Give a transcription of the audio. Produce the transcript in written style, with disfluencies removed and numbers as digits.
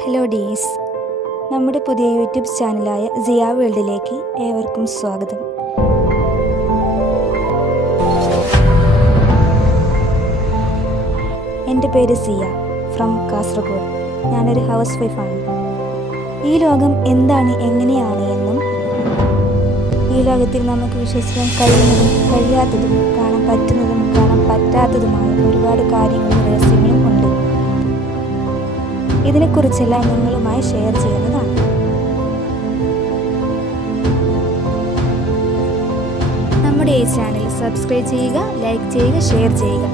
Hello ഡീസ്, നമ്മുടെ പുതിയ YouTube ചാനലായ സിയ വേൾഡിലേക്ക് ഏവർക്കും സ്വാഗതം. എൻ്റെ പേര് സിയ ഫ്രം കാസർഗോഡ്. ഞാനൊരു ഹൗസ് വൈഫാണ്. ഈ ലോകം എന്താണ്, എങ്ങനെയാണ് എന്നും ഈ ലോകത്തിൽ നമുക്ക് വിശ്വസിക്കാൻ കഴിയുന്നതും കഴിയാത്തതും, കാണാൻ പറ്റുന്നതും കാണാൻ പറ്റാത്തതുമായ ഒരുപാട് കാര്യങ്ങളും രഹസ്യങ്ങളും ഉണ്ട്. ഇതിനെക്കുറിച്ചെല്ലാം നിങ്ങളുമായി ഷെയർ ചെയ്യുന്നതാണ്. നമ്മുടെ ഈ ചാനൽ സബ്സ്ക്രൈബ് ചെയ്യുക, ലൈക്ക് ചെയ്യുക, ഷെയർ ചെയ്യുക.